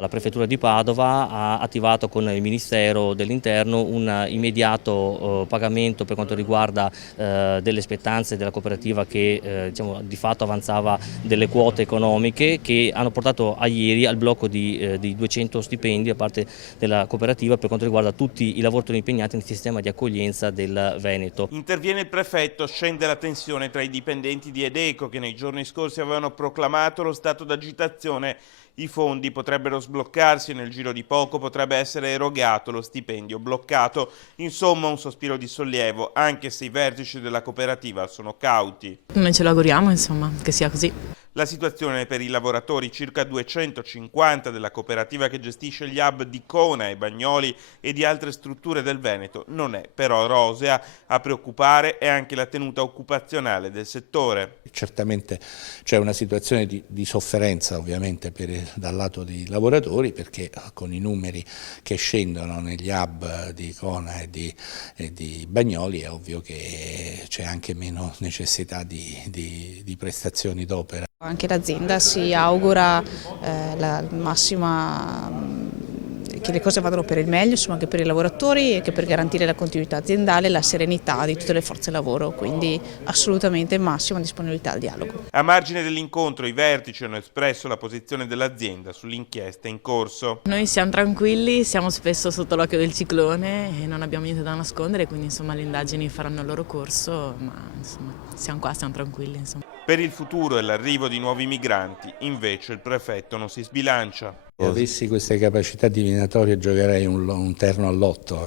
La Prefettura di Padova ha attivato con il Ministero dell'Interno un immediato pagamento per quanto riguarda delle spettanze della cooperativa che diciamo, di fatto avanzava delle quote economiche che hanno portato a ieri al blocco di 200 stipendi da parte della cooperativa per quanto riguarda tutti i lavoratori impegnati nel sistema di accoglienza del Veneto. Interviene il prefetto, scende la tensione tra i dipendenti di Edeco che nei giorni scorsi avevano proclamato lo stato d'agitazione. I fondi potrebbero sbloccarsi e nel giro di poco potrebbe essere erogato lo stipendio bloccato. Insomma, un sospiro di sollievo, anche se i vertici della cooperativa sono cauti. Noi ce lo auguriamo, insomma, che sia così. La situazione per i lavoratori, circa 250 della cooperativa che gestisce gli hub di Cona e Bagnoli e di altre strutture del Veneto, non è però rosea. A preoccupare è anche la tenuta occupazionale del settore. Certamente c'è una situazione di sofferenza ovviamente dal lato dei lavoratori, perché con i numeri che scendono negli hub di Cona e di Bagnoli è ovvio che c'è anche meno necessità di prestazioni d'opera. Anche l'azienda si augura la massima che le cose vadano per il meglio, insomma, anche per i lavoratori e che per garantire la continuità aziendale e la serenità di tutte le forze lavoro, quindi assolutamente massima disponibilità al dialogo. A margine dell'incontro i vertici hanno espresso la posizione dell'azienda sull'inchiesta in corso. Noi siamo tranquilli, siamo spesso sotto l'occhio del ciclone e non abbiamo niente da nascondere, quindi insomma le indagini faranno il loro corso, ma insomma siamo qua, siamo tranquilli. Insomma. Per il futuro e l'arrivo di nuovi migranti, invece, il prefetto non si sbilancia. Se avessi queste capacità divinatorie giocherei un terno al lotto.